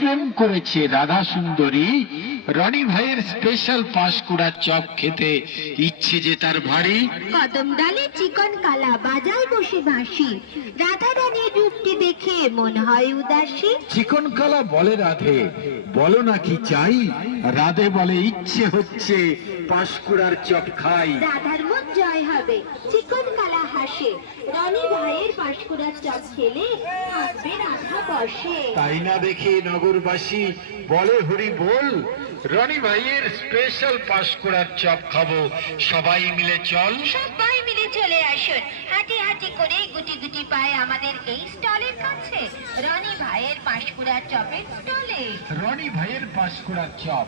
প্রেম করেছে রাধা সুন্দরী। রনি ভাইয়ের স্পেশাল পাঁশকুড়ার চপ খেতে ইচ্ছে যে তার ভারী। কদম ডালে চিকন কালা বাজায় বসে বাঁশি, রাধা রানীর রূপটি দেখে মন হয় উদাসী। চিকন কালা বলে রাধে, বলো না কি চাই? রাধে বলে ইচ্ছে হচ্ছে পাঁশকুড়ার চপ খাই। রাধার মন জয় হবে, চিকন কালা হাসে, রনি ভাইয়ের পাঁশকুড়ার চপ খেলে থাকবে রাধা বসে। তাই না দেখে নগরবাসী বলে হরি বল, রনি ভাইয়ের স্পেশাল পাঁশকুড়ার চপ খাবো, সবাই মিলে চল। সবাই মিলে চলে আসুন, হাঁটি হাঁটি করে গুটি গুটি পায় আমাদের এই স্টলের কাছে, রনি ভাইয়ের পাঁশকুড়ার চপের স্টলে। রনি ভাইয়ের পাঁশকুড়ার চপ,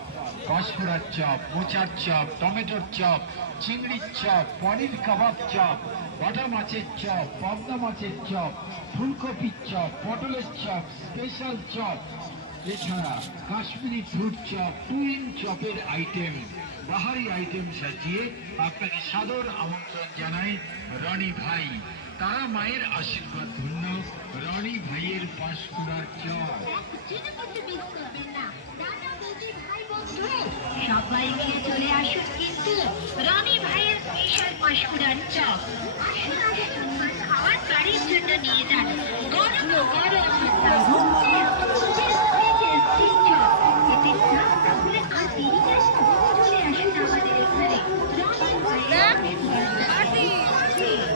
পাঁশকুড়ার চপ, মোচার চপ, টমেটোর চপ, চিংড়ির চপ, পনির কাবাব চপ, বাটা মাছের চপ, পাবদা মাছের চপ, ফুলকপির চপ, পটলের চপ, স্পেশাল চপ, এছাড়া কাশ্মীরি ফ্রুট চপ, টুইন চপের আইটেম, বাহারি আইটেম সাজিয়ে আপনাকে সাদর আমন্ত্রণ জানাই রনি ভাই। তারা মায়ের আশীর্বাদ ধন্য রনি ভাইয়ের পাঁশকুড়ার চপ। সবাই মিলে চলে আসুন কিন্তু রনি ভাইয়ের স্পেশাল পাঁশকুড়ার চপ। আসুন আসুন, খাওয়ার গাড়ির জন্য নিয়ে যান গরম গরম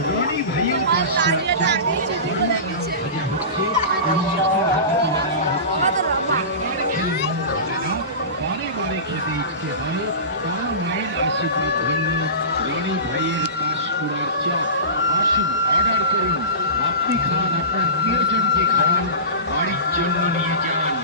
রনি ভাইয়ের পাঁশকুড়ার বারে বারে খেতে ইচ্ছে হয়, তারা মায়ের আশীর্বাদ ধন্য রনি ভাইয়ের পাঁশকুড়ার চপ। আসুন, অর্ডার করুন, আপনি খান, আপনার প্রিয়জনকে খাওয়ান, বাড়ির জন্য নিয়ে যান।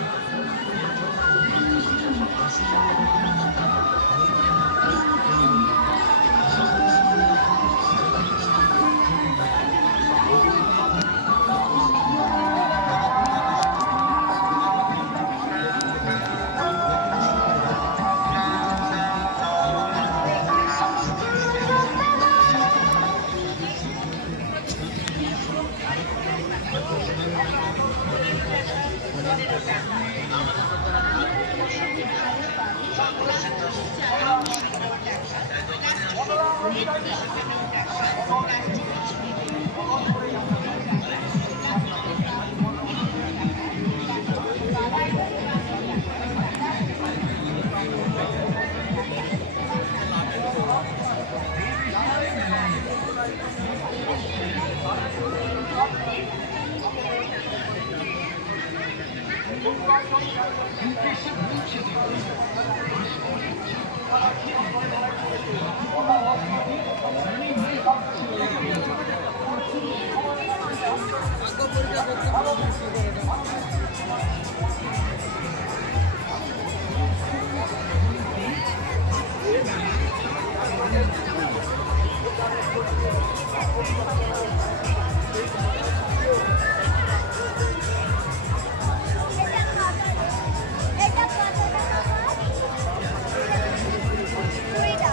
এটা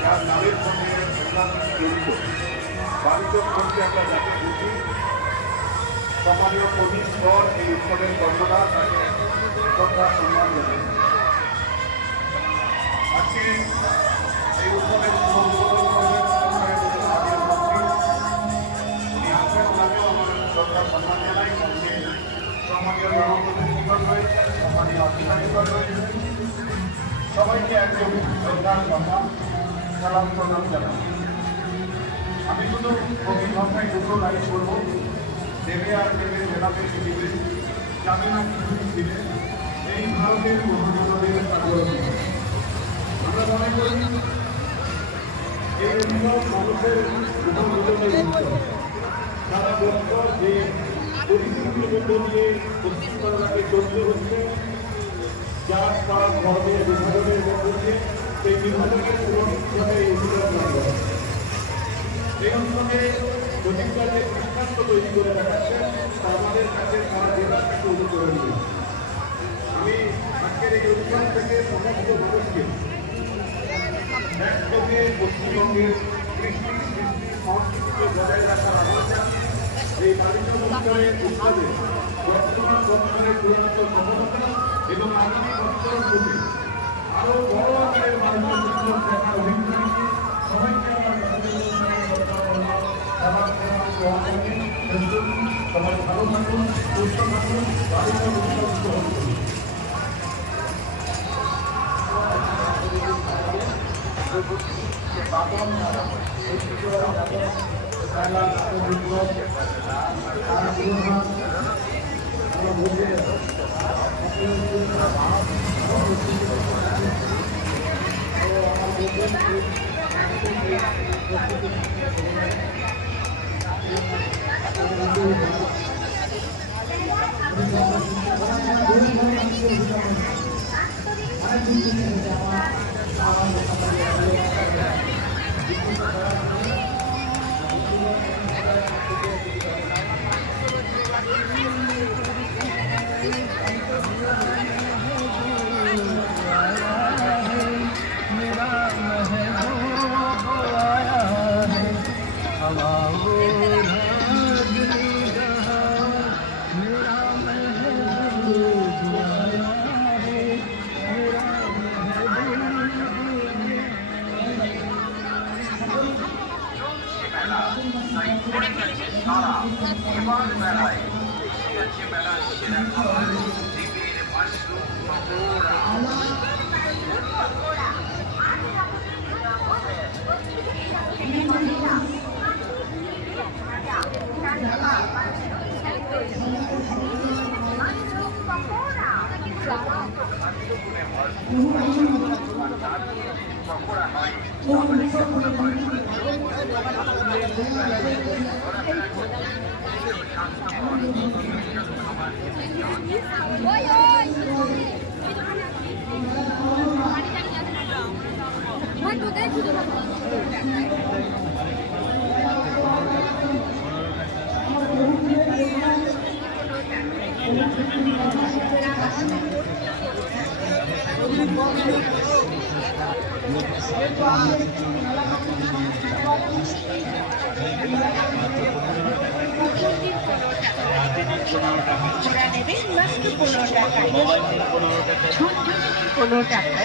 যার নামের সঙ্গে জড়িত বাণিজ্য করতে আমরা যাকে বুঝি সম্মানীয় প্রদীপ স্তর এই উৎসবের কর্মরা তাকে শ্রদ্ধা সম্মান জানাই। আজকে এই উৎসবের শুভ উদ্বোধন করবেন উনি আসবেন, ওনাকেও আমাদের শ্রদ্ধা সম্মান জানাই। সম্মানীয় জনপ্রতিনিধিগণ রয়েছে, সম্মানীয় অধিকারীগণ রয়েছে, সবাইকে একদম শ্রদ্ধার কথা সালাম প্রণাম জানাই। আমি শুধু কবির ভাষায় দুটো লাইন করবো, দেবে আর দেবে জেলাতে দিবে, যাবে না কিছুই দিবে, এই ভারতের মহাজনদের আগ্রহ। আমরা মনে করি এই উৎসব মানুষের মহাজনের উৎসব। সারা বছর যে পরিস্থিতির মধ্য দিয়ে পশ্চিমবাংলাকে চলতে হচ্ছে, যার তার ধর্মের বিভাজনের মধ্য দিয়ে সেই বিভাজনের পুনরুদ্ধারে এই উৎসব লাগবে। এই উৎসবে প্রতিজ্ঞা যে দৃষ্টান্ত তৈরি করে দেখাচ্ছেন তা আমাদের কাছে সারা জেলার কাছে অনুকরণীয়। আমি আজকের এই উৎসব থেকে সমস্ত মানুষকে একযোগে পশ্চিমবঙ্গের কৃষ্টি সৃষ্টি সংস্কৃতিকে বজায় রাখার আহ্বান জানাই। এই বাণিজ্য উৎসবের উৎসবে বর্তমান বছরের চূড়ান্ত সফলতা এবং আগামী বছরগুলি আরো বড় আকারের বাণিজ্য উৎসব দেখার অভিজ্ঞতা সবাইকে সবাই ভালো থাকুন, সুস্থ থাকুন, বাণিজ্য উৎসব গ্রহণ করুন।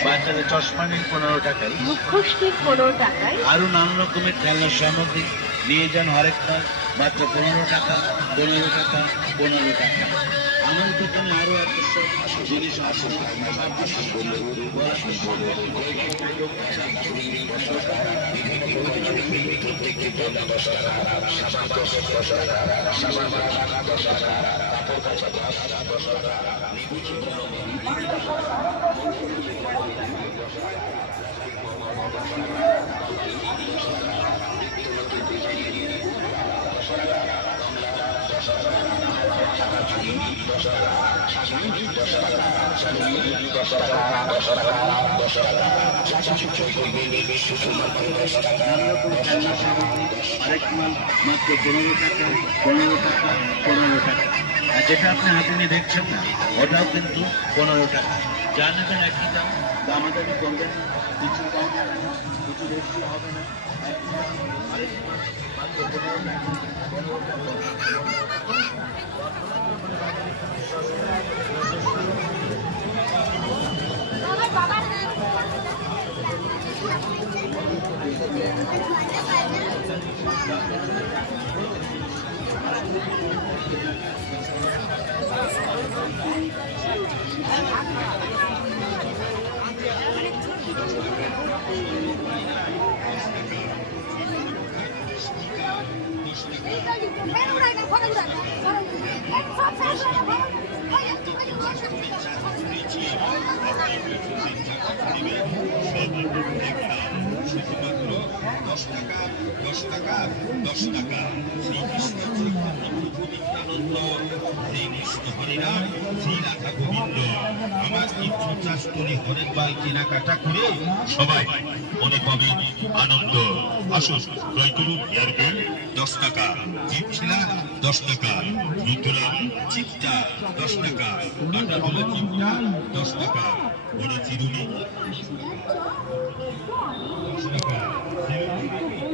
বাচ্চাদের চশমা নিন 15 টাকায়, মুখোশটি 15 টাকায়, আরো নানা রকমের খেলনার সামগ্রী নিয়ে যান হরেকটা। বাচ্চা 15 টাকা, 15 টাকা, 15 টাকা। আমার দোকানে আরো এত সব জিনিস আছে। রকম খেলনা সামগ্রী আরেক মাল মাত্র 15 টাকা 15 টাকা 15 টাকা। আর যেটা আপনি হাতে নিয়ে দেখছেন না ওটাও কিন্তু 15 টাকা। যা নেবেন একই দাম, দামাদামি করবেন না, কিছু কম কিছু বেশি হবে না। আরেক মাল মাত্র 15 টাকা 15 শুধুমাত্র 10 টাকা 10 টাকা 10 টাকা। শ্রীকৃষ্ণ চৈতন্য প্রভু নিত্যানন্দ, শ্রীকৃষ্ণ হরিনাম শ্রী রাধা গোবিন্দ। আমার তীর্থ চাষতলি হরেক বাল কেনাকাটা করে সবাই মনে পাবেন আনন্দ। আসুন ক্রয় করুন হেয়ার বেল 10 টাকা, চিপছিলা 10 টাকা, মুদ্রা চিপটা 10 টাকা, কাটা হলো চিপটা 10 টাকা, বড় চিরুনি 10 টাকা, চিরুনি 10 টাকা।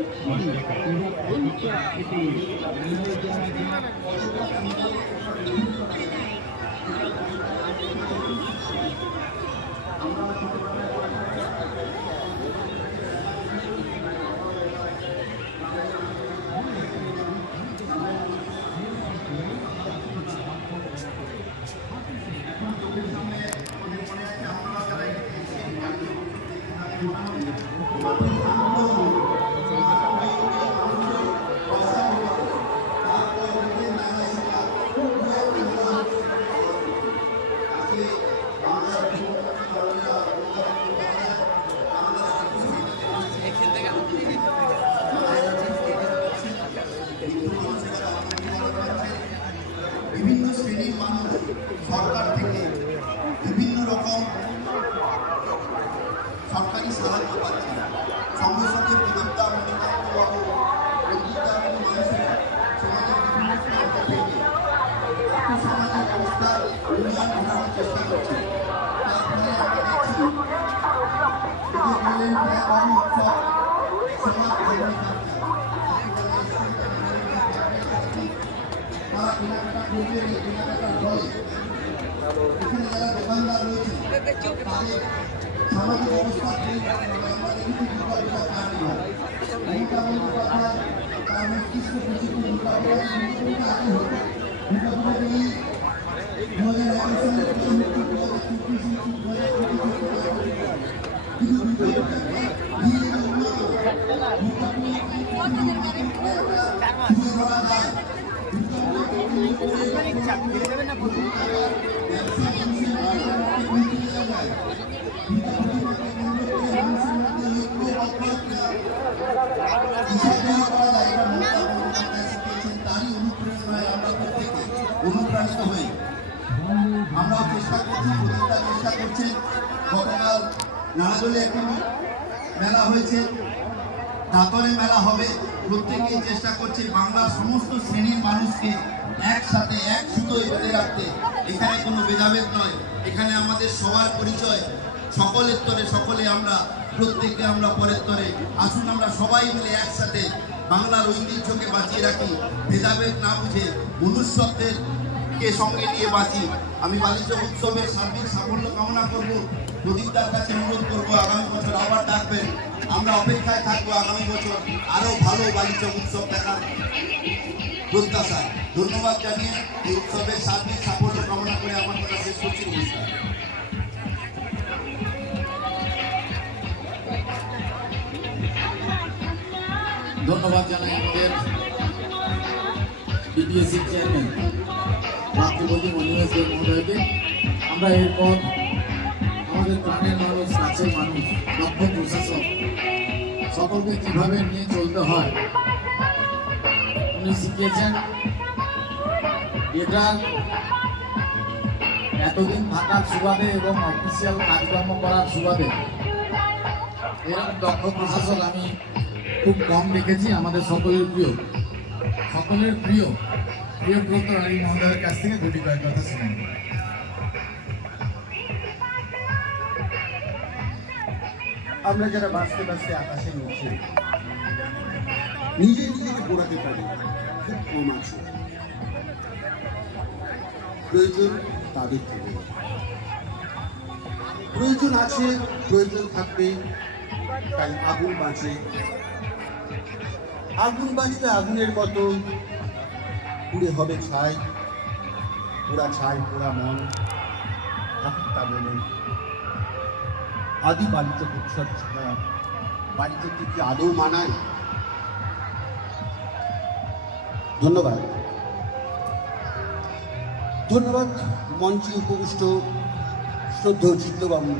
বিভিন্ন শ্রেণীর মানুষ সরকার থেকে বিভিন্ন রকম সরকারি সাহায্য পাচ্ছে। সঙ্গে সঙ্গে বিদগ্ধা মণিকান্তবাবু বন্ধুত্বামী মানুষেরা সমাজের বিভিন্ন প্রান্ত থেকে একটু সামাজিক ব্যবস্থার উন্নয়ন ঘটানোর চেষ্টা করছে। তার ফলে আমরা দেখছি যে বললেন ব্যয়বহন উৎসব সমাজ ধর্মী কেনাকাটা করবে, এই কেনাকাটার ফলে এখানে যারা দোকানদার রয়েছে তাদের সামাজিক অবস্থা আমরা দেখেছি দুর্গাপূজা কারণে হয়। মমতা বন্দ্যোপাধ্যায় তার মস্তিষ্ক প্রচিত দুর্গাপূজা আগে হতো। দুর্গাপূজাকে এই 2011 সালের প্রথম মৃত্যু 2024 কিন্তু দুর্গাপূজাকে ধীরে ধীরে উন্নত তুলে ধরা যায়। অনুপ্রাণিত হই আমরাও চেষ্টা করছি, প্রতিটা চেষ্টা করছে। গতকাল নানাজলে একটি মেলা হয়েছে, দাঁতরে মেলা হবে। প্রত্যেকেই চেষ্টা করছে বাংলার সমস্ত শ্রেণীর মানুষকে একসাথে এক সুতোয় বেঁধে রাখতে। এখানে কোনো ভেদাভেদ নয়, এখানে আমাদের সবার পরিচয়। সকলের তরে সকলে আমরা, প্রত্যেকে আমরা পরের তরে। আসুন আমরা সবাই মিলে একসাথে বাংলার ঐতিহ্যকে বাঁচিয়ে রাখি, ভেদাভেদ না বুঝে মনুষ্যত্বেরকে সঙ্গে নিয়ে বাঁচি। আমি বাণিজ্য উৎসবের সার্বিক সাফল্য কামনা করব। প্রদীপদার কাছে অনুরোধ করবো আগামী বছর আবার ডাকবেন। আমরা অপেক্ষায় থাকবো আগামী বছর আরো ভালো বাণিজ্য উৎসব দেখার প্রত্যাশায়। ধন্যবাদ জানিয়ে এই উৎসবের সার্বিক সাফল্য কামনা করে আমার কথা শেষ করছি। নমস্কার। ধন্যবাদ জানাই আমাদের বিপিএসসি চেয়ারম্যান রাষ্ট্রপতি মনিমেশ দেব মহোদয়কে। আমরা এরপর আমাদের প্রাণের মানুষ, কাছের মানুষ, দক্ষ প্রশাসক সকলকে কিভাবে নিয়ে চলতে হয় উনি শিখিয়েছেন। এটা এতদিন থাকার সুবাদে এবং অফিসিয়াল কাজকর্ম করার সুবাদে এরকম দক্ষ প্রশাসক আমি খুব কম দেখেছি। আমাদের সকলের প্রিয় প্রিয়ব্রত রানী মহোদয়ের কাছ থেকে দুটি কয়েক কথা শুনে নিই। আমরা যারা বাঁচতে বাঁচতে আকাশে উঠছি, নিজেকে পোড়াতে পারি খুব কম আছে। প্রয়োজন তাদের থেকে, প্রয়োজন আছে, প্রয়োজন থাকবে, তাই আগুন বাঁচে। আগুন বাঁচলে আগুনের মতো পুড়ে হবে ছাই, পোড়া ছাই পোড়া মন। তা বলে আদি বালিত উৎসব ছাড়া বাড়িতে কি আদৌ মানায়? ধন্যবাদ মঞ্চে উপবিষ্ট শ্রদ্ধেয় চিত্তবাবু,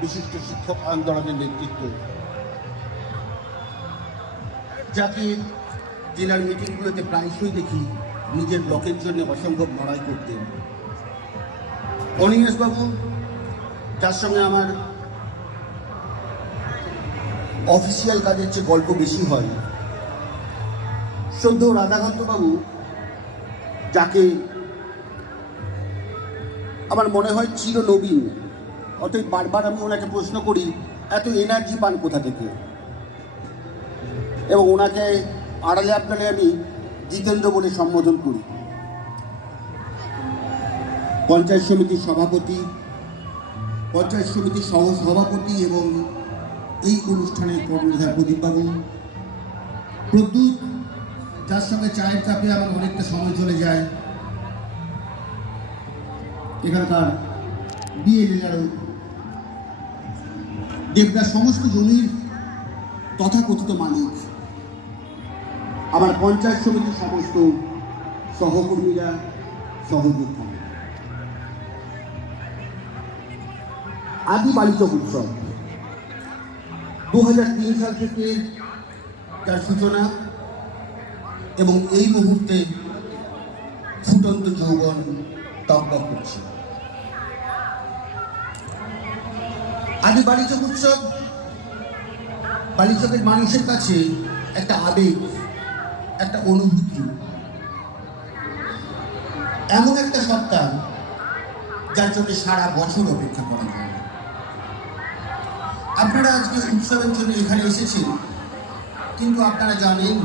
বিশিষ্ট শিক্ষক আন্দোলনের নেতৃত্ব, যাকে জেলার মিটিংগুলোতে প্রায়শই দেখি নিজের ব্লকের জন্য অসম্ভব লড়াই করতেন। অনিমেষবাবু, যার সঙ্গে আমার অফিসিয়াল কাজের চেয়ে গল্প বেশি হয়। শ্রদ্ধেয় রাধাকান্ত বাবু, যাকে আমার মনে হয় চিরনবীন, অতএব বারবার আমি ওনাকে প্রশ্ন করি এত এনার্জি পান কোথা থেকে, এবং ওনাকে আড়ালে আপনাকে আমি জিতেন্দ্র বলে সম্বোধন করি। পঞ্চায়েত সমিতির সভাপতি, পঞ্চায়েত সমিতির সহসভাপতি এবং এই অনুষ্ঠানের কর্ণধার প্রদীপবাবু, প্রদ্যুৎ, যার সঙ্গে চায়ের কাপে আমার অনেকটা সময় চলে যায়, এখানকার বিএলএরও, দেবদার সমস্ত জমির তথাকথিত মালিক, আমার পঞ্চায়েত সমিতির সমস্ত সহকর্মীরা, সহযোদ্ধা। আদি বালিচক উৎসব 2003 সাল থেকে যার সূচনা, এবং এই মুহূর্তে ফুটন্ত যৌবন টকবক করছে। আদি বালিচক উৎসব বালিচকের মানুষের কাছে একটা আবেগ, একটা অনুভূতি, এমন একটা সত্তা যার জন্য সারা বছর অপেক্ষা করা যায়। আপনারা আজকে উৎসবের জন্য এখানে এসেছেন, কিন্তু আপনারা জানেন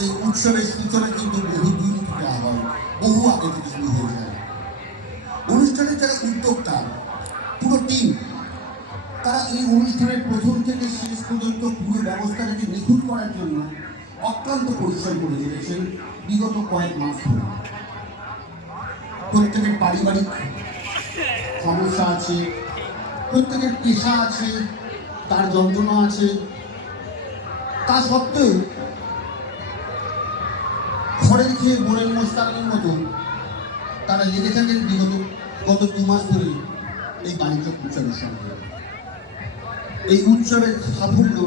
এই উৎসবের সূচনা কিন্তু বহু দূর থেকে হয়, বহু আগে থেকে শুরু হয়ে যায়। অনুষ্ঠানের যারা উদ্যোক্তা, পুরো টিম, তারা এই অনুষ্ঠানের প্রথম থেকে শেষ পর্যন্ত পুরো ব্যবস্থাটাকে নিখুঁত করার জন্য অক্লান্ত পরিশ্রম করে চলেছেন বিগত কয়েক মাস ধরে। প্রত্যেকের পারিবারিক সমস্যা আছে, প্রত্যেকের পেশা আছে, তার যন্ত্রণা আছে, তা সত্ত্বেও ঘরের খেয়ে বোনের মোস্তানের মতো তারা লেগে থাকেন গত 2 মাস ধরে এই বালিচক উৎসবের সঙ্গে। এই উৎসবের সাফল্য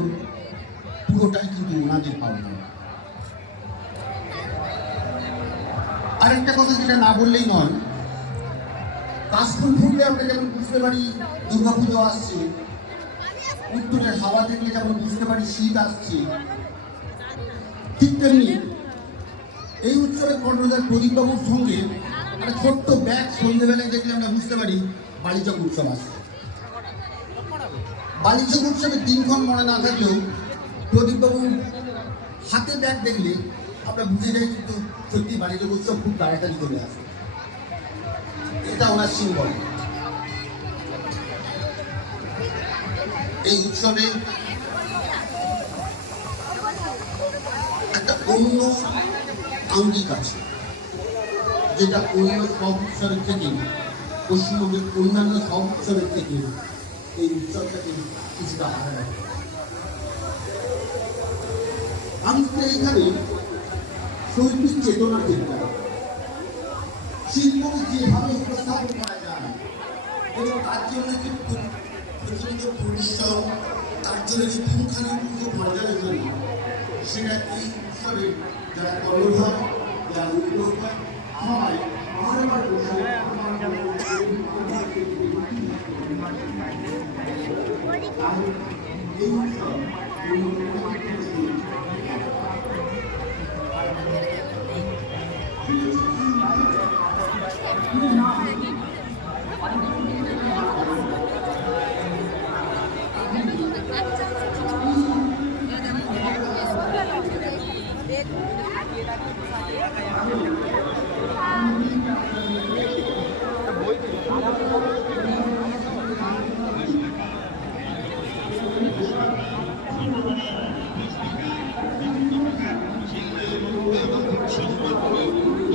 পুরোটাই কিন্তু ওনাদের পাওনা। আরেকটা কথা যেটা না বললেই নয়, কাশফুল ফুললে আমরা যেমন বুঝতে পারি দুর্গাপুজো আসছে, উত্তরের হাওয়া দেখলে যেমন বুঝতে পারি শীত আসছে, ঠিক তেমনি এই উৎসবের কর্ণধার প্রদীপবাবুর সঙ্গে একটা ছোট্ট ব্যাগ সন্ধ্যেবেলায় দেখলে আমরা বুঝতে পারি বালিচক উৎসব আসছে। বালিচক উৎসবের দিনক্ষণ মনে না থাকলেও প্রদীপবাবুর হাতে ব্যাগ দেখলে আমরা বুঝে যাই কিন্তু সত্যি বালিচক উৎসব খুব তাড়াতাড়ি চলে আসে। এটা ওনার সিম্বল। এই উৎসবে একটা অন্য আঙ্গিক আছে, যেটা অন্য সব উৎসবের থেকে, পশ্চিমবঙ্গের অন্যান্য সব উৎসবের থেকে এই উৎসবটাকে কিছুটা আলাদা। আমি এইখানে শৈল্পিক চেতনার ক্ষেত্রে শিল্পকে যেভাবে উপস্থাপন করা যায় এবং তার জন্য যে প্রচলিত পরিশ্রম, তার জন্য যে পুঙ্খানুপুঙ্খ মর্যাদার জন্য, সেটা এই উৎসবে যারা কর্মধার, যারা উদ্যোক্তা, সবাই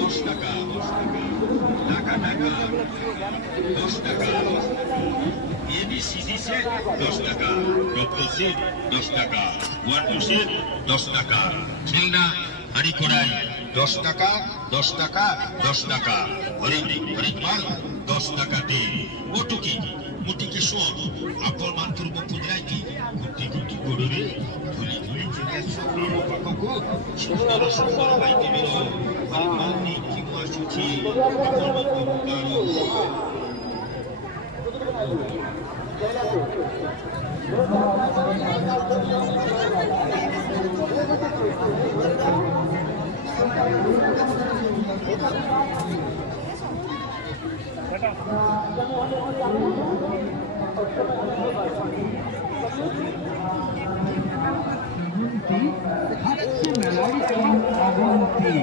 10 টাকা, 10 টাকা, টাকা, 10 টাকা, ABCD সেট 10 টাকা, ডবল সেট 10 টাকা, 1 2 সেট 10 টাকা, ঝিলনা হাড়ি কড়াই 10 টাকা, 10 টাকা, 10 টাকা, হরিমাল 10 টাকাতে, ওটুকি মুটিকে শোন, আপন মাত্র মুপুদ্রাইটি, কোটি কোটি গরুরে, ধুলি ধুলি জিনিস সবের পাককু, সুন্দর সুন্দর বাইতে বেরো, হরিমাল নেই কি মাসুচি, আপন মাত্র মুকারো। হাসছে মেলায় এবং অবন্তি।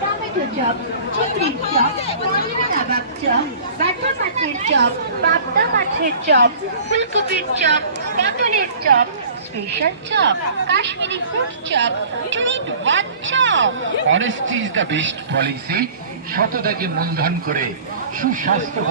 টমেটো চপ, চিংড়ির চপ, পনির কাবাব চপ, বাটার মাছের চপ, পাবদা মাছের চপ, ফুলকপির চপ, পটলের chop, special chop, Kashmiri food chop, 2-in-1 chop. Honesty is the best policy. সততাকে মূলধন করে সুস্বাস্থ্যকর